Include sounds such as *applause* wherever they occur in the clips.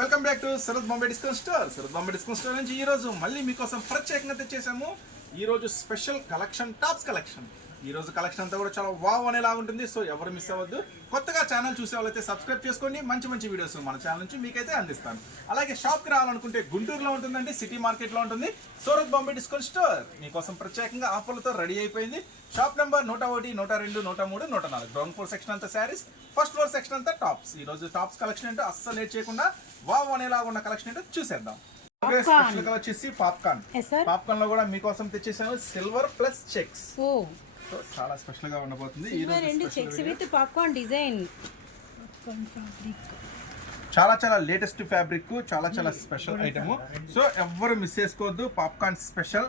Welcome back to Sharath Bombay discount store. Sharath Bombay discount store నుంచి ఈ రోజు మళ్ళీ మీకోసం ప్రత్యేకంగా తెచ్చేసాము ఈ రోజు స్పెషల్ కలెక్షన్ టాప్స్ కలెక్షన్. ఈ రోజు కలెక్షన్ అంతా కూడా చాలా వావ్ అనేలా ఉంటుంది సో ఎవరు మిస్ అవ్వద్దు. కొత్తగా ఛానల్ చూసే వాళ్ళైతే సబ్స్క్రైబ్ చేసుకోండి. మంచి మంచి వీడియోస్ మన ఛానల్ నుంచి మీకైతే అందిస్తాను. అలాగే షాప్కి రావాలనుకుంటే గుంటూరులో ఉంటుందండి సిటీ మార్కెట్లో ఉంటుంది. Surat Bombay discount store. మీకోసం ప్రత్యేకంగా ఆఫర్లతో రెడీ అయిపోయింది. షాప్ నెంబర్ నూట ఒకటి నూట రెండు నూట మూడు నూట నాలుగు. గ్రౌండ్ ఫ్లోర్ సెక్షన్ అంతా శారీస్. ఫస్ట్ ఫ్లోర్ సెక్షన్ అంతా టాప్స్. ఈ రోజు టాప్స్ కలెక్షన్ ఏంటో అస్సలు లేట్ చేయకుండా వావ్ అనేలా ఉన్న కలెక్షన్ ఏంటో చూసేద్దాం. స్పెషల్గా వచ్చేసి పాప్కార్న్. ఎస్ సార్ పాప్కార్న్లో కూడా మీకోసం తెచ్చేసాను silver plus checks. Oh. So చాలా స్పెషల్గా ఉండబోతుంది. ఈ రోజు రెండు చెక్స్. With popcorn design. చాలా చాలా లేటెస్ట్ ఫ్యాబ్రిక్ చాలా చాలా స్పెషల్ ఐటమ్ సో ఎవ్వరు మిస్ చేసుకోవద్దు. పాప్కార్న్ స్పెషల్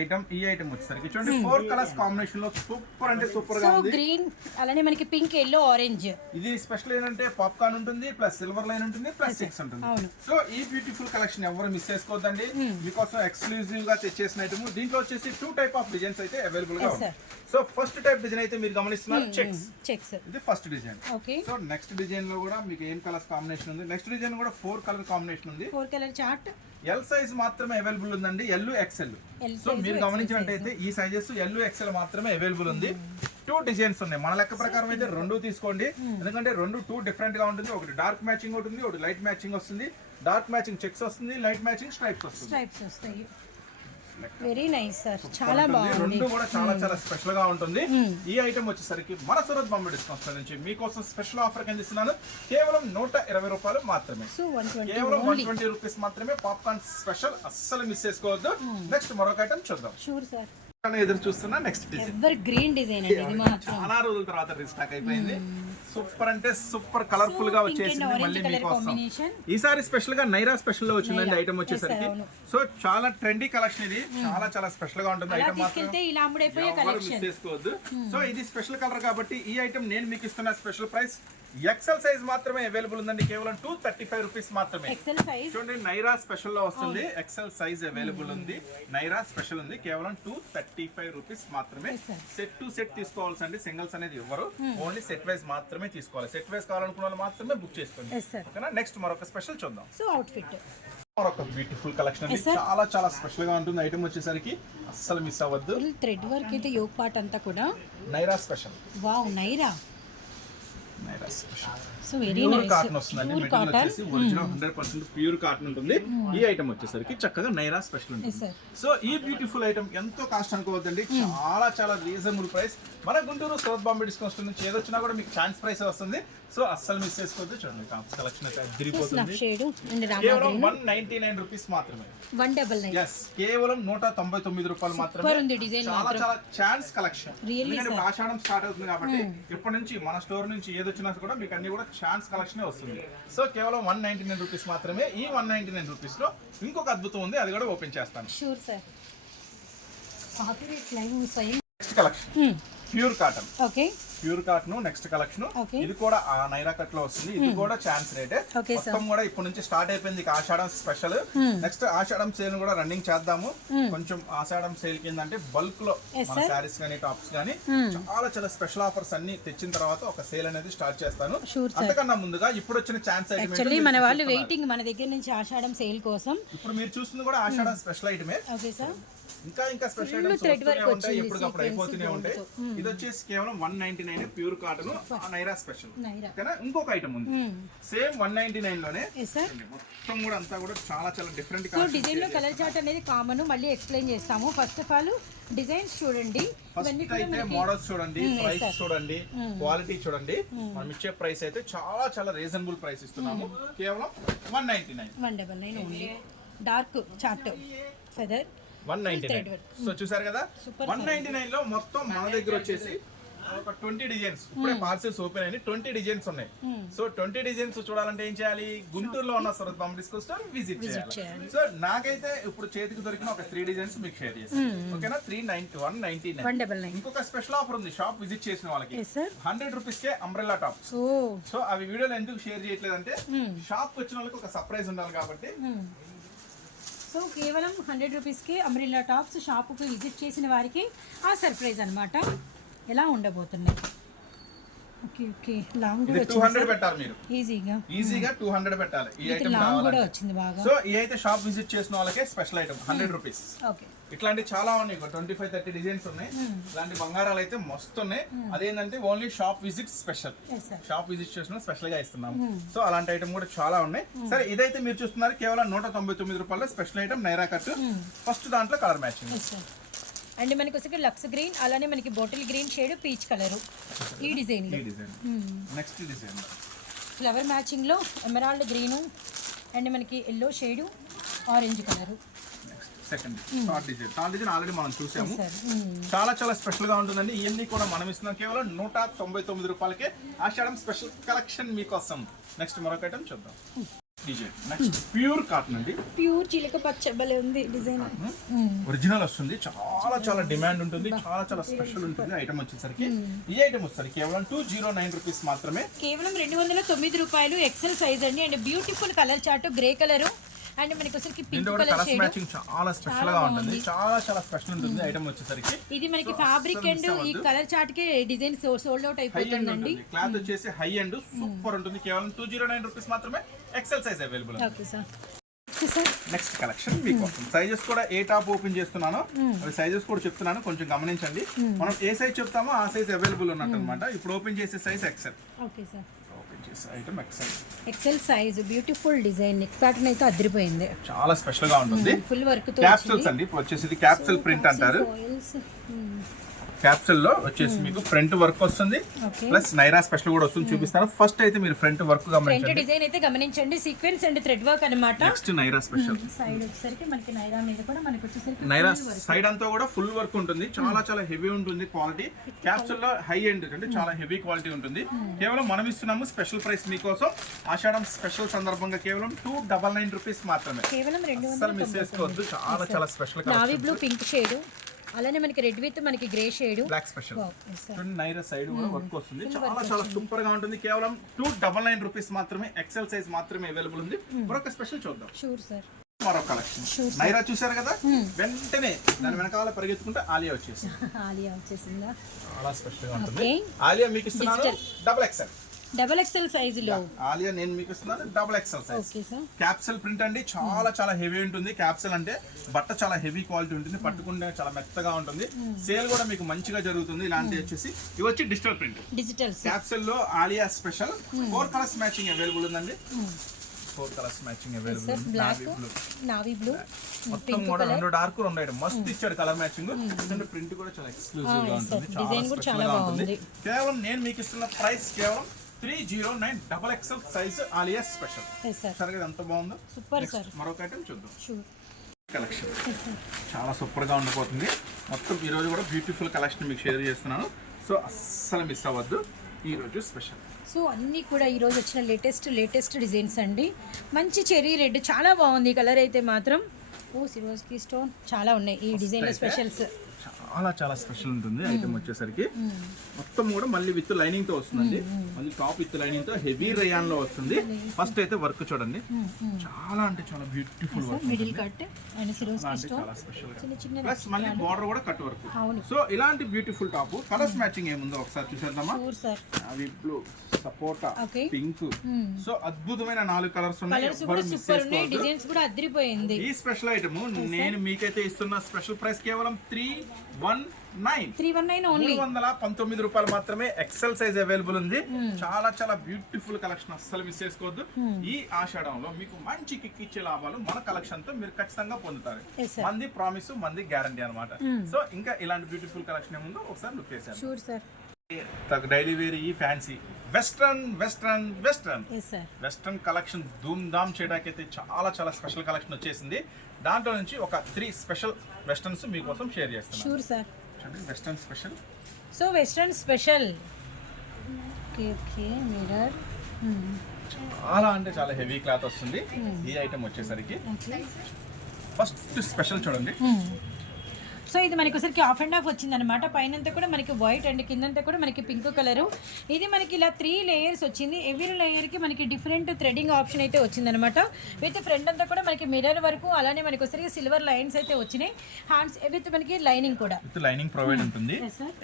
ఐటమ్ ఈ ఐటమ్ వచ్చేసరికి. చూడండి ఫోర్ కలర్స్ కాంబినేషన్లో సూపర్ అంటే సూపర్గా ఉంది. గ్రీన్ అలానే మనకి పింక్ ఎల్లో ఆరెంజ్ ఇది స్పెషల్ ఏంటంటే పాప్కార్న్ ఉంటుంది ప్లస్ సిల్వర్ లైన్ ఉంటుంది ప్లస్ సిక్స్ ఉంటుంది. సో ఈ బ్యూటిఫుల్ కలెక్షన్ ఎవరు మిస్ చేసుకోవద్దండి. మీకోసం ఎక్స్క్లూజివ్గా తెచ్చేసిన ఐటమ్ దీంట్లో వచ్చేసి టూ టైప్ ఆఫ్ డిజైన్స్ అయితే అవైలబుల్గా ఉంది సో ఫస్ట్ టైప్ డిజైన్ అయితే మీరు గమనిస్తున్నారు చెక్స్ చెక్స్ ఇది first design okay so next డిజైన్లో కూడా మీకు ఏం కలర్స్ కాంబినేషన్ ఉంది. నెక్స్ట్ డిజైన్ కూడా ఫోర్ కలర్ కాంబినేషన్ ఉంది. Four colour chart L size మాత్రమే అవైలబుల్ ఉందండి. L XL L. సో మీరు గమనించినట్టయితే ఈ సైజెస్ ఎల్ ఎక్సెల్ మాత్రమే అవైలబుల్ ఉంది. టూ డిజైన్స్ ఉన్నాయి. మన లెక్క ప్రకారం అయితే రెండు తీసుకోండి. ఎందుకంటే రెండు టూ డిఫరెంట్గా ఉంటుంది. ఒకటి డార్క్ మ్యాచింగ్ ఉంటుంది ఒకటి లైట్ మ్యాచింగ్ వస్తుంది. డార్క్ మ్యాచింగ్ చెక్స్ వస్తుంది. లైట్ మ్యాచింగ్ స్ట్రైప్స్ వస్తుంది. స్ట్రైప్స్ వస్తాయి. Very nice sir. చాలా. బాగుంది. రెండు కూడా చాలా చాలా స్పెషల్గా ఉంటుంది. ఈ ఐటమ్ వచ్చేసరికి మన సూరత్ బాంబే డిస్కౌంట్ నుంచి మీకోసం స్పెషల్ ఆఫర్ అందిస్తున్నాను. కేవలం నూట ఇరవై రూపాయలు మాత్రమే. కేవలం వన్ ట్వంటీ రూపీస్ మాత్రమే పాప్కార్న్ స్పెషల్ అస్సలు మిస్ చేసుకోవద్దు. నెక్స్ట్ మరొక ఐటమ్ చూద్దాం. షూర్ సార్ ఎదురు చూస్తున్నా నెక్స్ట్ ఎవర్ గ్రీన్ డిజైన్ అండి. ఇది మాత్రం. చాలా రోజుల తర్వాత రీస్టాక్ అయిపోయింది. సూపర్ అంటే సూపర్ కలర్ఫుల్గా వచ్చేసింది మళ్ళీ మీకోసం. ఈసారి స్పెషల్గా నైరా స్పెషల్లో వచ్చిందండి. ఐటమ్ వచ్చేసరికి. సో చాలా ట్రెండీ కలెక్షన్ ఇది. చాలా చాలా స్పెషల్గా ఉంటుంది. ఐటమ్ మాత్రం చేసుకోవద్దు. సో ఇది స్పెషల్ కలర్ కాబట్టి ఈ ఐటమ్ నేను మీకు ఇస్తున్న స్పెషల్ ప్రైస్ ఎక్సెల్ సైజ్ మాత్రమే అవైలబుల్ ఉందండి. కేవలం టూ థర్టీ ఫైవ్ రూపీస్ మాత్రమే చూడండి నైరా స్పెషల్లో వస్తుంది. ఎక్సెల్ సైజ్ అవైలబుల్ ఉంది. నైరా స్పెషల్ ఉంది. కేవలం టూ థర్టీ ఫైవ్ రూపీస్ మాత్రమే. సెట్ టు సెట్ తీసుకోవాల్సి అండి సింగిల్స్ అనేది ఇవ్వరు. ఓన్లీ సెట్ వైజ్ మాత్రమే తీసుకోవాలి. సెట్ వైజ్ కావాలనుకున్న వాళ్ళు మాత్రమే బుక్ చేసుకోండి. ఓకేనా? నెక్స్ట్ మరొక స్పెషల్ చూద్దాం. సో అవుట్ ఫిట్ మరొక బ్యూటిఫుల్ కలెక్షన్ అండి. చాలా చాలా స్పెషల్గా ఉంటుంది. ఐటమ్ వచ్చేసరికి అస్సలు మిస్ అవ్వద్దు. థ్రెడ్ వర్క్ అయితే యోగ్ పార్ట్ అంతా కూడా. Naira special wow Naira so very pure nice cotton వస్తుందండి. ప్యూర్ మెటీరియల్ కాటన్ వచ్చేసి original hundred percent pure cotton ఉంటుంది. ఈ ఐటమ్ వచ్చేసరికి చక్కగా నైరా స్పెషల్ ఉంటుంది. సో ఈ బ్యూటిఫుల్ ఐటమ్ ఎంతో కాస్ట్ అనుకోవద్దండి. చాలా చాలా రీజనబుల్ ప్రైస్ మన గుంటూరు సౌత్ బాంబే డిస్కౌంట్ నుంచి ఏదొచ్చినా కూడా మీకు ఛాన్స్ ప్రైస్ వస్తుంది. సో అస్సలు మిస్ చేసుకోవద్దు. చూడండి టాప్స్ కలెక్షన్ అయితే అదిరిపోతుంది కేవలం వన్ నైన్టీ నైన్ రూపీస్ మాత్రమే. వన్ డబల్ నైన్ ఎస్ కేవలం నూట తొంభై తొమ్మిది రూపాయలు మాత్రమే. చాలా చాలా ఛాన్స్ కలెక్షన్ ఎందుకంటే ఆషాఢం స్టార్ట్ అవుతుంది కాబట్టి ఇప్పటి నుంచి మన స్టోర్ నుంచి ఏది వచ్చినా కూడా మీకు అన్ని కూడా ఛాన్స్ కలెక్షన్ వస్తుంది. సో కేవలం వన్ నైన్టీ నైన్ రూపీస్ మాత్రమే. ఈ వన్ నైన్టీ నైన్ రూపీస్లో ఇంకొక అద్భుతం ఉంది అది కూడా ఓపెన్ చేస్తాను. Sure sir next collection pure cotton okay pure cotton next collection. ఇది కూడా ఆ నైరా కట్లో వస్తుంది. ఇది కూడా ఛాన్స్ రేటే. మొత్తం కూడా ఇప్పటి నుంచి స్టార్ట్ అయిపోయింది Ashadham special next Ashadham sale కూడా రన్నింగ్ చేద్దాము. కొంచెం ఆషాఢం సేల్ కింద అంటే బల్క్లో మన. శారీస్ కానీ టాప్స్ కానీ చాలా చాలా స్పెషల్ ఆఫర్స్ అన్ని తెచ్చిన తర్వాత ఒక సేల్ అనేది స్టార్ట్ చేస్తాను. అంతకన్నా ముందుగా ఇప్పుడు వచ్చిన ఛాన్స్ యాక్చువల్లీ మన వాళ్ళు వెయిటింగ్ మన దగ్గర నుంచి ఆషాఢం సేల్ కోసం. ఇప్పుడు మీరు చూస్తుంది కూడా ఆషాఢం స్పెషల్ ఐటమే ఓకే సార్ ఇంకా ఇంకా స్పెషల్ ఐటమ్స్ వస్తూనే ఉంటాయి ఎప్పటికప్పుడు అయిపోతూనే ఉంటాయి. gold ఇది వచ్చేసి కేవలం one ninety nine pure cotton Naira special ఓకేనా? ఇంకొక ఐటమ్ ఉంది. సేమ్ వన్ నైన్టీ నైన్లోనే మొత్తం కూడా అంతా కూడా చాలా చాలా డిఫరెంట్ సో డిజైన్లో కలర్ చార్ట్ అనేది కామన్ మళ్ళీ ఎక్స్ప్లెయిన్ చేస్తాము. ఫస్ట్ ఆఫ్ ఆల్ డిజైన్స్ చూడండి. ఫస్ట్ అయితే మోడల్స్ చూడండి ప్రైస్ sir. చూడండి క్వాలిటీ చూడండి. మనం ఇచ్చే ప్రైస్ అయితే చాలా చాలా రీజనబుల్ ప్రైస్ ఇస్తున్నాము. కేవలం one ninety nine one double nine dark chart feather one ninety nine so చూసారు కదా? వన్ నైన్టీ నైన్లో మొత్తం మన దగ్గర వచ్చేసి ఒక ట్వంటీ డిజైన్స్ ఇప్పుడే పార్సెల్స్ ఓపెన్ అయినాయి. ట్వంటీ డిజైన్స్ ఉన్నాయి. సో ట్వంటీ డిజైన్స్ చూడాలంటే ఏం చేయాలి? గుంటూరులో ఉన్న Surat Bombay discount store visit చేయాలి. సో నాకైతే ఇప్పుడు చేతికి దొరికిన ఒక త్రీ డిజైన్స్ మీకు షేర్ చేస్తాను ఓకేనా three ninety one ninety nine ఇంకొక స్పెషల్ ఆఫర్ ఉంది. షాప్ విజిట్ చేసిన వాళ్ళకి. హండ్రెడ్ రూపీస్ కే అంబ్రెల్లా టాప్ సో అవి వీడియోలో ఎందుకు షేర్ చేయట్లేదు అంటే షాప్ వచ్చిన వాళ్ళకి ఒక సర్ప్రైజ్ ఉండాలి కాబట్టి సో కేవలం హండ్రెడ్ రూపీస్కి అమ్రిల్లా టాప్స్ షాపుకి విజిట్ చేసిన వారికి ఆ సర్ప్రైజ్ అన్నమాట. ఎలా ఉండబోతున్నాయి? Okay okay. లాంగ్ కూడా టూ హండ్రెడ్ పెట్టాలి మీరు. ఈజీగా. ఈజీగా టూ హండ్రెడ్ పెట్టాలి. ఈ ఐటమ్ లాంగ్ కూడా వచ్చింది బాగా. సో ఈ అయితే షాప్ విజిట్ చేసిన వాళ్ళకే special item hundred rupees okay. ఇట్లాంటి చాలా ఉన్నాయి. ట్వంటీ ఫైవ్ థర్టీ డిజైన్స్ ఉన్నాయి. ఇలాంటి బంగారాలు అయితే మస్తు ఉన్నాయి. అదేంటంటే only shop visit special shop visit చేసిన స్పెషల్గా ఇస్తున్నాం సో అలాంటి ఐటమ్ కూడా చాలా ఉన్నాయి. సరే ఇదైతే మీరు చూస్తున్నారు కేవలం నూట తొంభై తొమ్మిది రూపాయల special item Naira cut first దాంట్లో కలర్ మ్యాచింగ్ అండ్ మనకి వచ్చేసి లక్స్ గ్రీన్ అలానే మనకి bottle green shade peach colour ఈ డిజైన్ నెక్స్ట్ డిజైన్ ఫ్లవర్ మ్యాచింగ్లో ఎమరాల్డ్ గ్రీన్ అండ్ మనకి yellow shade orange colour second third design third design already మనం చూసాము. సార్ చాలా చాలా స్పెషల్గా ఉంటుందండి. ఇవన్నీ కూడా మనం ఇస్తున్నాం. కేవలం నూట తొంభై తొమ్మిది రూపాయలకే ఆషాఢం స్పెషల్ కలెక్షన్ మీకోసం. నెక్స్ట్ మరొక ఐటమ్ చూద్దాం. డిజైన్ నెక్స్ట్ ప్యూర్ కాటన్ అండి. ప్యూర్ చిలక పచ్చ భలే ఉంది డిజైన్ ఒరిజినల్ వస్తుంది. చాలా చాలా డిమాండ్ ఉంటుంది. చాలా చాలా స్పెషల్ ఉంటుంది. ఐటమ్ వచ్చేసరికి ఈ ఐటమ్ వస్తుంది కేవలం టూ జీరో నైన్ రూపీస్ మాత్రమే. కేవలం రెండు వందల తొమ్మిది రూపాయలు ఎక్సెల్ సైజ్ అండి. And beautiful colour chart grey colour and మనకి వచ్చేసరికి పింక్ కలర్ షేడ్ మ్యాచింగ్ చాలా స్పెషల్గా ఉంటుంది. చాలా చాలా స్పెషల్ ఉంటుంది ఐటమ్ వచ్చేసరికి. ఇది మనకి ఫ్యాబ్రిక్ అండ్ ఈ కలర్ చార్ట్కి డిజైన్ సోల్డ్ అవుట్ అయిపోతుందండి. క్లాత్ వచ్చేసి హై ఎండ్ సూపర్ ఉంటుంది. కేవలం టూ జీరో నైన్ రూపీస్ మాత్రమే XL size available okay sir sir next collection మీకోసం. సైజెస్ కూడా ఏ టాప్ ఓపెన్ చేస్తున్నానో. అవి సైజెస్ కూడా చెప్తున్నాను. కొంచెం గమనించండి. మనం ఏ సైజ్ చెప్తామో ఆ సైజ్ అవైలబుల్ ఉన్నట్టు అనమాట ఇప్పుడు ఓపెన్ చేసే size XL okay sir open చేసే item XL XL size beautiful design neck pattern అయితే అదిరిపోయింది. చాలా స్పెషల్గా ఉంటుంది. ఫుల్ వర్క్ క్యాప్సూల్స్ అండి. ఇప్పుడు వచ్చేసి క్యాప్సూల్ ప్రింట్ అంటారు. ఫాయిల్స్ క్యాప్సూల్లో వచ్చేసి మీకు ఫ్రంట్ వర్క్ వస్తుంది. ప్లస్ నైరా స్పెషల్ కూడా వస్తుంది చూపిస్తాను. ఫస్ట్ అయితే మీరు ఫ్రంట్ వర్క్ గమనించండి. డిజైన్ అయితే గమనించండి. సీక్వెన్స్ అండ్ థ్రెడ్ వర్క్ అన్నమాట. నెక్స్ట్ నైరా స్పెషల్ సైడ్ వచ్చేసరికి మనకి నైరా మీద కూడా మనకి వచ్చేసరికి నైరా సైడ్ అంతా కూడా ఫుల్ వర్క్ ఉంటుంది. చాలా చాలా హెవీ ఉంటుంది క్వాలిటీ క్యాప్సూల్లో హై ఎండ్ అంటే చాలా హెవీ క్వాలిటీ ఉంటుంది. కేవలం మనం ఇస్తున్నాము స్పెషల్ ప్రైస్ మీకోసం. ఆషాఢం స్పెషల్ సందర్భంగా కేవలం టూ డబల్ నైన్ రూపీస్ మాత్రమే. అసలు మిస్ చేసుకోవద్దు. చాలా చాలా special navy blue pink shade అలానే మనకి రెడ్ విత్ మనకి grey shade. Black special Naira side కూడా వర్క్ వస్తుంది. చాలా చాలా సూపర్గా ఉంటుంది. కేవలం టూ డబల్ నైన్ రూపీస్ మాత్రమే ఎక్సెల్ సైజ్ మాత్రమే అవైలబుల్ ఉంది. మరొక స్పెషల్ చూద్దాం. షూర్ సార్ మరొక కలెక్షన్ నైరా చూసారు కదా? వెంటనే దాని వెనకాల పరిగెత్తుకుంటే ఆలియా వచ్చేసి *laughs* ఆలియా వచ్చేసిందా? చాలా స్పెషల్గా ఉంటుంది. ఆలియా మీకు ఇస్తున్నాను. డబుల్ ఎక్సెల్ డబల్ ఎక్సెల్ సైజ్లో? ఆలియా నేను మీకు ఇస్తున్నాను double XL size okay sir capsule print అండి చాలా చాలా హెవీ ఉంటుంది. క్యాప్సల్ అంటే బట్ట చాలా హెవీ క్వాలిటీ ఉంటుంది పట్టుకుంటే చాలా మెత్తగా ఉంటుంది. సేల్ కూడా మీకు మంచిగా జరుగుతుంది ఇలాంటి వచ్చేసి. ఇవి వచ్చి digital print digital క్యాప్సల్లో Alia special four colours matching available ఉందండి. Four colours matching available navy blue navy blue మొత్తం కూడా రెండు డార్క్ రెండు ఐటమ్ మస్తు ఇచ్చాడు కలర్ మ్యాచింగ్ ఎందుకంటే ప్రింట్ కూడా చాలా ఎక్స్క్లూజివ్గా ఉంటుంది. చాలా డిజైన్ కూడా స్పెషల్ చాలా గా ఉంటుంది. బాగుంది. కేవలం నేను మీకు ఇస్తున్న ప్రైస్ కేవలం three zero nine double XL size Alia special. Sir సరిగా ఎంత బాగుందో? సూపర్ సార్ మరొక ఐటమ్ చూద్దాం. కలెక్షన్ చాలా సూపర్గా ఉండబోతుంది మొత్తం ఈ రోజు కూడా బ్యూటిఫుల్ కలెక్షన్ మీకు షేర్ చేస్తున్నాను. సో అస్సలు మిస్ అవ్వద్దు. ఈ రోజు స్పెషల్ సో అన్నీ కూడా ఈరోజు వచ్చిన లేటెస్ట్ లేటెస్ట్ డిజైన్స్ అండి. మంచి చెరీ రెడ్ చాలా బాగుంది. కలర్ అయితే మాత్రం. ఓ సిరోజ్కి స్టోన్ చాలా ఉన్నాయి. ఈ డిజైన్లో స్పెషల్స్ చాలా చాలా స్పెషల్ ఉంటుంది. ఐటమ్ వచ్చేసరికి. మొత్తం కూడా మళ్ళీ విత్ లైనింగ్తో వస్తుందండి మళ్ళీ టాప్ విత్ లైనింగ్తో హెవీ రేయాన్లో వస్తుంది. ఫస్ట్ అయితే వర్క్ చూడండి. చాలా అంటే చాలా బ్యూటిఫుల్ వర్క్ ప్లస్ మళ్ళీ బార్డర్ కూడా కట్ వర్క్ సో ఇలాంటి బ్యూటిఫుల్ టాప్ కలర్స్ మ్యాచింగ్ ఏముందో ఒకసారి చూసేద్దామా? అవి బ్లూ సపోటా. పింక్ సో అద్భుతమైన నాలుగు కలర్స్ ఉన్నాయి. ఈ స్పెషల్ ఐటమ్ నేను మీకైతే ఇస్తున్న స్పెషల్ ప్రైస్ కేవలం three one nine three one nine only వందల పంతొమ్మిది రూపాయలు మాత్రమే ఎక్సెల్ సైజ్ అవైలబుల్ ఉంది. చాలా చాలా బ్యూటిఫుల్ కలెక్షన్ అస్సలు మిస్ చేసుకోవద్దు. ఈ ఆషాఢంలో మీకు మంచి కిక్ ఇచ్చే లాభాలు మన కలెక్షన్తో మీరు ఖచ్చితంగా పొందుతారు. మంది ప్రామిస్ మంది గ్యారంటీ అన్నమాట. సో ఇంకా ఇలాంటి బ్యూటిఫుల్ కలెక్షన్ ఏముందో ఒకసారి లుక్ చేశాను షూర్ సార్ డైలీ వేర్ ఈ fancy. Western western western. Western collection ధూమ్ ధామ్ చేయడానికి అయితే చాలా చాలా స్పెషల్ కలెక్షన్ వచ్చేసింది. దాంట్లో నుంచి ఒక త్రీ స్పెషల్ వెస్ట్రన్స్ మీకోసం షేర్ చేస్తున్నాను. Sure sir western special. So western special. Mirror చాలా అంటే చాలా హెవీ క్లాత్ వస్తుంది. ఈ ఐటమ్ వచ్చేసరికి. ఫస్ట్ స్పెషల్ చూడండి. సో ఇది మనకి ఒకసారికి ఆఫ్ అండ్ ఆఫ్ వచ్చింది అనమాట పైనంతా కూడా మనకి వైట్ అండ్ కిందంతా కూడా మనకి పింక్ కలర్ ఇది మనకి ఇలా త్రీ లేయర్స్ వచ్చింది. ఎవ్రీ లేయర్కి మనకి డిఫరెంట్ థ్రెడింగ్ ఆప్షన్ అయితే వచ్చిందనమాట విత్ ఫ్రంట్ అంతా కూడా మనకి మిర్రర్ వరకు అలానే మనకి ఒకసారి సిల్వర్ లైన్స్ అయితే వచ్చినాయి. హ్యాండ్స్ విత్ మనకి లైనింగ్ కూడా. విత్ లైనింగ్ ప్రొవైడ్ ఉంటుంది.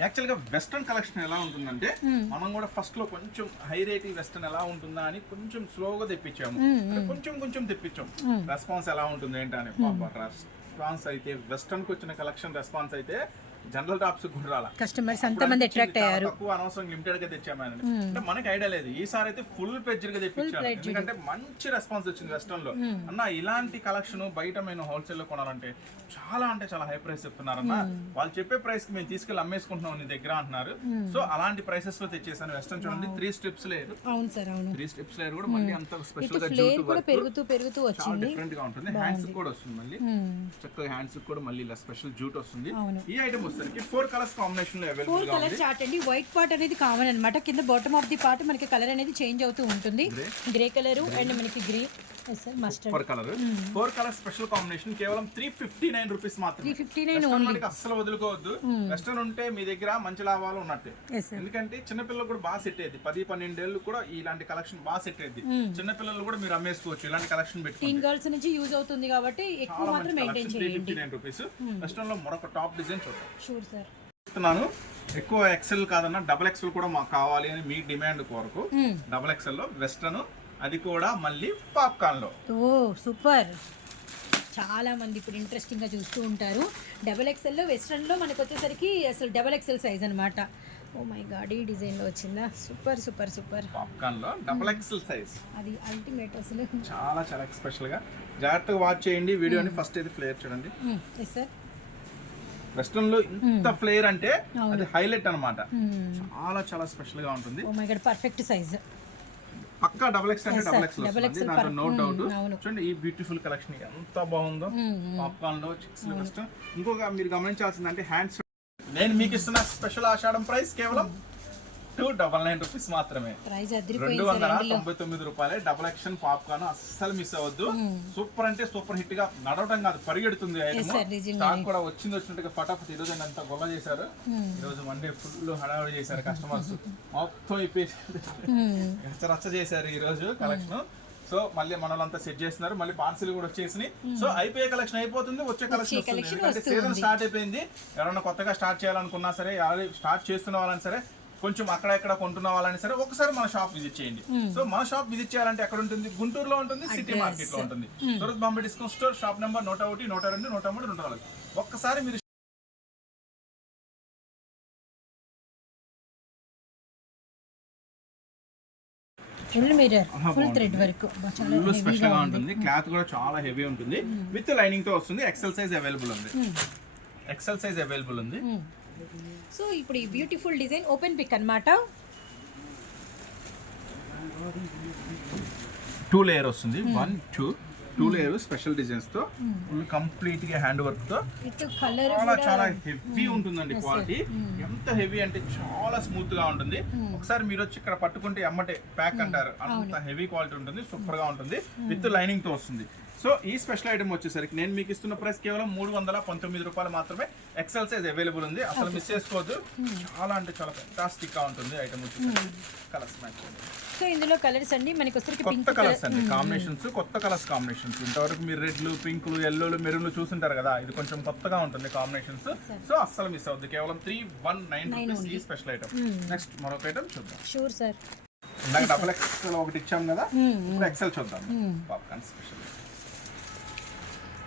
యాక్చువల్గా వెస్టర్న్ కలెక్షన్ ఎలా ఉంటుందంటే మనం కూడా ఫస్ట్లో కొంచెం హై రేట్ వెస్టర్న్ ఎలా ఉంటుందా అని కొంచెం స్లోగా తెప్పించాము. అంటే కొంచెం కొంచెం తెప్పించాం రెస్పాన్స్ ఎలా ఉంటుంది ఏంటని పాప రెస్పాన్స్ అయితే వెస్టర్న్కి వచ్చిన కలెక్షన్ రెస్పాన్స్ అయితే జనరల్ టాప్స్ కూడా రాలా కస్టమర్స్ అంతమంది అట్రాక్ట్ అయ్యారు. తక్కువ అనవసరం లిమిటెడ్గా తెచ్చామని అంటే మనకి ఐడియా లేదు. ఈసారి అయితే ఫుల్ పెజ్డ్గా తెప్పించాను ఎందుకంటే మంచి రెస్పాన్స్ వచ్చింది వెస్టర్న్లో అన్న ఇలాంటి కలెక్షన్ బయట మేము హోల్సేల్లో కొనాలంటే చాలా అంటే చాలా హై ప్రైస్ చెప్తున్నారు అన్న వాళ్ళు చెప్పే ప్రైస్కి మేము తీసుకెళ్ళి అమ్మేసుకుంటున్నాం నీ దగ్గర అంటున్నారు. సో అలాంటి ప్రైసెస్లో తెచ్చేసాను వెస్టర్న్ చూడండి. త్రీ స్ట్రిప్స్ లేరు అవును సార్ అవును. త్రీ స్ట్రిప్స్ లేరు కూడా మళ్ళీ అంత స్పెషల్గా ఫ్లేర్ కూడా పెరుగుతూ పెరుగుతూ వచ్చింది. డిఫరెంట్గా ఉంటుంది. హ్యాండ్స్ కూడా వస్తుంది మళ్ళీ. చక్కగా హ్యాండ్స్ కూడా మళ్ళీ ఇలా స్పెషల్ జూట్ వస్తుంది. ఈ ఐటమ్ ఫోర్ కలర్స్ కాంబినేషన్లో అవైలబుల్ ఫోర్గా కలర్ చార్ట్ అండి. వైట్ పార్ట్ అనేది కామన్ అనమాట కింద బాటమ్ ఆఫ్ ది పార్ట్ మనకి కలర్ అనేది చేంజ్ అవుతూ ఉంటుంది. గ్రే కలర్ అండ్ మనకి green four colour four colour special combination కేవలం త్రీ ఫిఫ్టీ నైన్ రూపీస్ మాత్రమే. త్రీ ఫిఫ్టీ నైన్ వెస్టర్న్ మనకి అస్సలు వదులుకోవద్దు. వెస్టర్న్ ఉంటే మీ దగ్గర మంచి లాభాలు ఉన్నట్టే. ఎందుకంటే చిన్నపిల్లలు కూడా బాగా సెట్ అయ్యింది. పది పన్నెండేళ్ళు కూడా ఇలాంటి కలెక్షన్ బాగా సెట్ అయ్యింది. చిన్నపిల్లలు కూడా మీరు అమ్మేసుకోవచ్చు ఇలాంటి కలెక్షన్ పెట్టుకోండి టీన్ గర్ల్స్ నుంచి యూజ్ అవుతుంది కాబట్టి ఎక్కువ మాత్రం మెయింటైన్ త్రీ చేయండి. ఫిఫ్టీ నైన్ రూపీస్ వెస్టర్న్లో మరొక టాప్ డిజైన్ చూద్దాం. షూర్ సార్ ఇస్తున్నాను. ఎక్కువ ఎక్సెల్ కాదన్నా డబుల్ ఎక్సెల్ కూడా మాకు కావాలి అని మీ డిమాండ్ కొరకు. డబుల్ ఎక్సెల్లో వెస్టర్న్ అది కూడా మళ్ళీ పాప్కార్న్లో ఓ సూపర్. చాలా మంది ఇప్పుడు ఇంట్రెస్టింగ్గా చూస్తూ ఉంటారు. డబల్ ఎక్స్ఎల్లో వెస్ట్రన్లో మనకు వచ్చేసరికి అసలు డబల్ ఎక్స్ఎల్ సైజ్ అనమాట ఓ మై గాడ్ ఈ డిజైన్లో వచ్చిందా? Super super super. పాప్కార్న్లో double XL size. అది అల్టిమేట్ అసలు. చాలా చాలా స్పెషల్గా జాగ్రత్తగా వాచ్ చేయండి వీడియోని ఫస్ట్ అయితే ఫ్లేర్ చూడండి. ఎస్ సార్ వెస్టర్న్లో ఇంత ఫ్లేర్ అంటే అది హైలైట్ అన్నమాట. చాలా చాలా స్పెషల్గా ఉంటుంది. Oh my god perfect size. పక్కా డబుల్ ఎక్స్ అంటే డబుల్. ఎక్స్ వస్తుంది. Per- no doubt. చూడండి ఈ బ్యూటిఫుల్ కలెక్షన్ ఎంత బాగుందో. పాప్కార్న్లో చిక్స్ ఇంకొక మీరు గమనించాల్సింది అంటే హ్యాండ్స్ నేను మీకు ఇస్తున్న స్పెషల్ ఆషాఢం ప్రైస్ కేవలం టూ డబల్ నైన్ రూపీస్ మాత్రమే. రెండు వందల తొంభై తొమ్మిది రూపాయలే డబుల్ యాక్షన్ పాప్కార్న్ అస్సలు మిస్ అవ్వద్దు. సూపర్ అంటే సూపర్ హిట్గా నడవటం కాదు పరిగెడుతుంది ఐటమ్. స్టాక్ కూడా వచ్చింది వచ్చినట్టుగా ఫటాఫట్ ఈ రోజు అంతా గొల్ల చేశారు. ఈ రోజు మండే ఫుల్ హడావిడి చేశారు కస్టమర్స్ మొత్తం ఇప్పేసి రచ్చ చేశారు ఈ రోజు కలెక్షన్ సో మళ్ళీ మనలంతా సెట్ చేస్తున్నారు. మళ్ళీ పార్సిల్ కూడా వచ్చేసినాయి. సో అయిపోయే కలెక్షన్ అయిపోతుంది వచ్చే కలెక్షన్ వస్తుంది. ఎందుకంటే సీజన్. స్టార్ట్ అయిపోయింది. ఎవరైనా కొత్తగా స్టార్ట్ చేయాలనుకున్నా సరే స్టార్ట్ చేస్తున్న వాళ్ళని సరే కొంచెం అక్కడ ఇక్కడ కొంటున్న వాళ్ళని సరే ఒకసారి మన షాప్ విజిట్ చేయండి. సో మన షాప్ విజిట్ చేయాలంటే ఎక్కడ ఉంటుంది? గుంటూరులో ఉంటుంది సిటీ మార్కెట్లో ఉంటుంది. Surat Bombay discount store shop number నూట ఒకటి నూట రెండు నూట మూడు నూట నాలుగు. ఒక్కసారి మీరు full mirror full thread work చాలా ఫుల్ స్పెషల్గా ఉంటుంది. క్లాత్ కూడా చాలా హెవీ ఉంటుంది. విత్ లైనింగ్తో వస్తుంది. ఎక్సెల్ సైజ్ అవైలబుల్ ఉంది. ఎక్సెల్ సైజ్ అవైలబుల్ ఉంది. సో ఇప్పుడు ఈ బ్యూటిఫుల్ డిజైన్ ఓపెన్ పిక్ అన్నమాట. టూ లేయర్ వస్తుంది. One two two layer special డిజైన్స్తో full కంప్లీట్గా హ్యాండ్ వర్క్తో. చాలా చాలా హెవీ ఉంటుందండి క్వాలిటీ ఎంత హెవీ అంటే చాలా స్మూత్గా ఉంటుంది. ఒకసారి మీరు వచ్చి ఇక్కడ పట్టుకుంటే ఎమ్మటే ప్యాక్ అంటారు. అంత హెవీ క్వాలిటీ ఉంటుంది సూపర్గా ఉంటుంది విత్ లైనింగ్తో వస్తుంది. సో ఈ స్పెషల్ ఐటమ్ వచ్చేసరికి నేను మీకు ఇస్తున్న ప్రైస్ కేవలం మూడు వందల పంతొమ్మిది రూపాయలు మాత్రమే ఎక్సెల్ సైజ్ అవైలబుల్ ఉంది. అసలు మిస్ చేసుకోవద్దు. చాలా అంటే చాలా ఫెంటాస్టిక్గా ఉంటుంది ఐటమ్ వచ్చేసరికి. కలర్స్ మ్యాచ్ సో ఇందులో కలర్స్ అండి మనకి కొత్త కలర్స్ అండి. కాంబినేషన్స్ కొత్త కలర్స్ కాంబినేషన్స్ ఇంతవరకు మీరు రెడ్లు పింకులు ఎల్లోలు మెరూన్లు చూసుంటారు కదా ఇది కొంచెం కొత్తగా ఉంటుంది కాంబినేషన్స్ సో అస్సలు మిస్ అవుద్ది కేవలం త్రీ వన్ నైన్ రూపీస్ ఈ స్పెషల్ ఐటమ్ నెక్స్ట్ మరొక ఐటమ్ చూద్దాం. షూర్ సార్ ఇందాక డబుల్ ఎక్స్ఎల్ ఒకటి ఇచ్చాం కదా ఇప్పుడు ఎక్సెల్ చూద్దాం. Popcorn special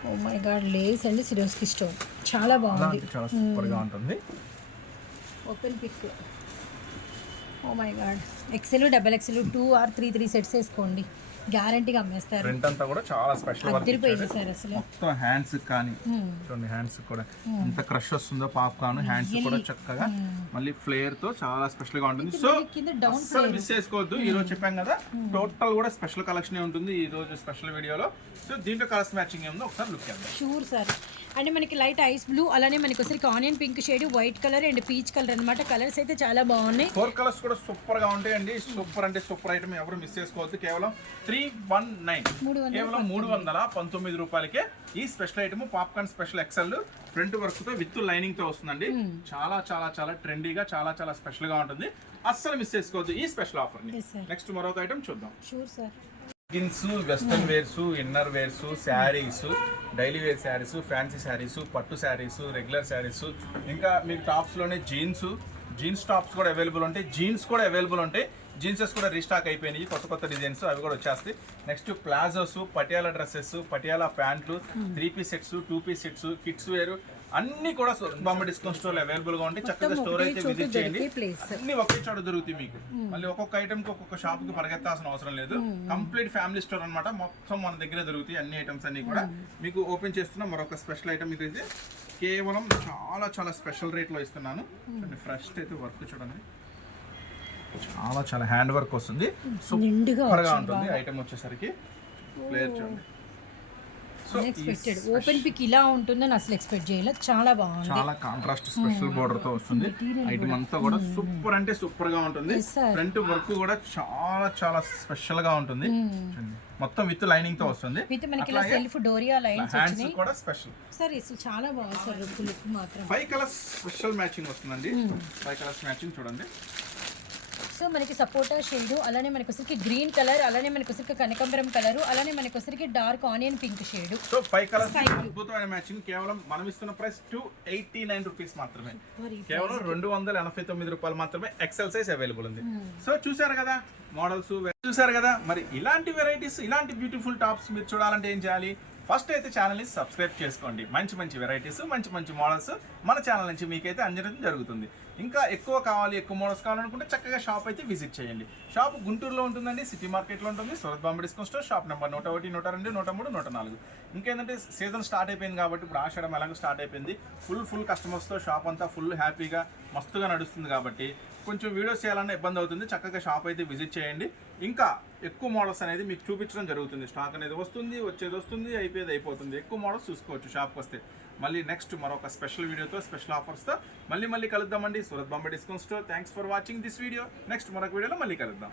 oh my god lace అండి సిరోస్కి స్టోన్ చాలా బాగుంది. చాలా సూపర్గా ఉంటుంది. Open pick oh my god XL double XL two or three three sets వేసుకోండి. గ్యారంటీగా అమ్మేస్తారు. ప్రింట్ అంతా కూడా చాలా స్పెషల్ వర్క్ అదిరిపోయింది సార్ అసలు. మొత్తం హ్యాండ్స్ కానీ చూడండి హ్యాండ్స్ కూడా ఎంత క్రష్ వస్తుందో పాప్కార్న్ హ్యాండ్స్ కూడా చక్కగా మళ్ళీ ఫ్లేయర్తో చాలా స్పెషల్గా ఉంటుంది సో అస్సలు మిస్ చేసుకోవద్దు. ఈ రోజు చెప్పాం కదా టోటల్ కూడా స్పెషల్ కలెక్షన్ ఉంటుంది ఈ రోజు స్పెషల్ వీడియోలో. సో దీంట్లో కలర్స్ మ్యాచింగ్ ఏముందో ఒకసారి లుక్ చేద్దాం. షూర్ సార్ అండ్ మనకి లైట్ ఐస్ బ్లూ అలానే మనకి వచ్చరికి onion pink shade white colour and peach colour అన్నమాట. కలర్స్ అయితే చాలా బాగున్నాయి. ఫోర్ కలర్స్ కూడా సూపర్గా ఉంటాయండి. సూపర్ అంటే సూపర్ ఐటమ్ ఎవరు మిస్ చేసుకోవద్దు. కేవలం త్రీ వన్ నైన్. కేవలం మూడు వందల పంతొమ్మిది రూపాయలకే ఈ special item popcorn special XL front వర్క్తో విత్ లైనింగ్తో వస్తుందండి. చాలా చాలా చాలా ట్రెండీగా చాలా చాలా స్పెషల్గా ఉంటుంది. అస్సలు మిస్ చేసుకోవద్దు ఈ స్పెషల్ ఆఫర్ని. నెక్స్ట్ మరొక ఐటమ్ చూద్దాం. Jeans western wears inner wears saris daily wear saris fancy saris పట్టు శారీస్ రెగ్యులర్ శారీస్ ఇంకా మీకు టాప్స్లోనే జీన్స్ జీన్స్ టాప్స్ కూడా అవైలబుల్ ఉంటాయి. జీన్స్ కూడా అవైలబుల్ ఉంటాయి. జీన్సెస్ కూడా రీస్టాక్ అయిపోయినాయి. కొత్త కొత్త డిజైన్స్ అవి కూడా వచ్చేస్తాయి. Next palazzos Patiala dresses Patiala ప్యాంట్లు three piece sets two piece sets kids wear అన్ని కూడా బాంబే డిస్కౌంట్ స్టోర్ అవైలబుల్గా ఉంటాయి. చక్కగా స్టోర్ అయితే విజిట్ చేయండి. అన్ని ఒకే చోట దొరుకుతాయి మీకు. మళ్ళీ ఒక్కొక్క ఐటమ్కి ఒక్కొక్క షాప్కి పరిగెత్తాల్సిన అవసరం లేదు. కంప్లీట్ ఫ్యామిలీ స్టోర్ అన్నమాట. మొత్తం మన దగ్గర దొరుకుతాయి అన్ని ఐటమ్స్ అన్ని కూడా. మీకు ఓపెన్ చేస్తున్న మరొక స్పెషల్ ఐటమ్ అయితే కేవలం చాలా చాలా స్పెషల్ రేట్లో ఇస్తున్నాను. ఫ్రెష్ అయితే వర్క్ చూడండి. చాలా చాలా హ్యాండ్ వర్క్ వస్తుంది. నిండుగా సూపర్గా వచ్చింది ఉంటుంది. ఐటమ్ వచ్చేసరికి ప్లేయర్ చూడండి. అన్ఎక్స్పెక్టెడ్ ఓపెన్ పిక్ ఇలా ఉంటుందని అసలు ఎక్స్పెక్ట్ చేయలేదు. చాలా బాగుంది. చాలా కాంట్రాస్ట్ స్పెషల్ బోర్డర్తో వస్తుంది. ఐటమ్ అంతా కూడా సూపర్ అంటే సూపర్గా ఉంటుంది. ఫ్రంట్ వర్క్ కూడా చాలా చాలా స్పెషల్గా ఉంటుంది. మొత్తం విత్ లైనింగ్తో వస్తుంది. విత్ మనకి ఇలా సెల్ఫ్ డోరియా లైన్స్ వచ్చినాయి. కూడా స్పెషల్ సార్ ఇది చాలా బాగుంది సార్ లుక్ లుక్ మాత్రం. ఫైవ్ కలర్స్ స్పెషల్ మ్యాచింగ్ వస్తుందండి. ఫైవ్ కలర్స్ మ్యాచింగ్ చూడండి. సో మనకి సపోటా షేడ్ అలానే మనకి వచ్చరికి గ్రీన్ కలర్ అలానే మనకి వచ్చరికి కనకాంబరం కలర్ అలానే మనకి వచ్చరికి dark onion pink shade. So five colours. అద్భుతమైన మ్యాచింగ్. కేవలం మనం ఇస్తున్న price two eighty nine rupees మాత్రమే. కేవలం రెండు వందల ఎనభై తొమ్మిది రూపాయలు మాత్రమే ఎక్సెల్ సైజ్ అవైలబుల్ ఉంది. సో చూసారు కదా మోడల్స్ చూసారు కదా మరి ఇలాంటి వెరైటీస్ ఇలాంటి బ్యూటిఫుల్ టాప్స్ మీరు చూడాలంటే ఏం చేయాలి? ఫస్ట్ అయితే ఛానల్ని సబ్స్క్రైబ్ చేసుకోండి. మంచి మంచి వెరైటీస్ మంచి మంచి మోడల్స్ మన ఛానల్ నుంచి మీకైతే అందించడం జరుగుతుంది. ఇంకా ఎక్కువ కావాలి ఎక్కువ మోడల్స్ కావాలనుకుంటే చక్కగా షాప్ అయితే విజిట్ చేయండి. షాప్ గుంటూరులో ఉంటుందండి సిటీ మార్కెట్లో ఉంటుంది Surat Bombay discount store shop number నూట ఒకటి నూట రెండు నూట మూడు నూట నాలుగు. ఇంకేంటంటే సీజన్ స్టార్ట్ అయిపోయింది కాబట్టి ఇప్పుడు ఆషాఢం ఎలాగో స్టార్ట్ అయిపోయింది. ఫుల్ ఫుల్ కస్టమర్స్తో షాప్ అంతా ఫుల్ హ్యాపీగా మస్తుగా నడుస్తుంది కాబట్టి కొంచెం వీడియోస్ చేయాలన్నా ఇబ్బంది అవుతుంది. చక్కగా షాప్ అయితే విజిట్ చేయండి. ఇంకా ఎక్కువ మోడల్స్ అనేది మీకు చూపించడం జరుగుతుంది. స్టాక్ అనేది వస్తుంది వచ్చేది వస్తుంది అయిపోయేది అయిపోతుంది. ఎక్కువ మోడల్స్ చూసుకోవచ్చు షాప్కి వస్తే. మళ్ళీ నెక్స్ట్ మరొక స్పెషల్ వీడియోతో స్పెషల్ ఆఫర్స్తో మళ్ళీ మళ్ళీ కలుద్దామండి. Surat Bombay discount store thanks for watching this video next మరొక వీడియోలో మళ్ళీ కలుద్దాం.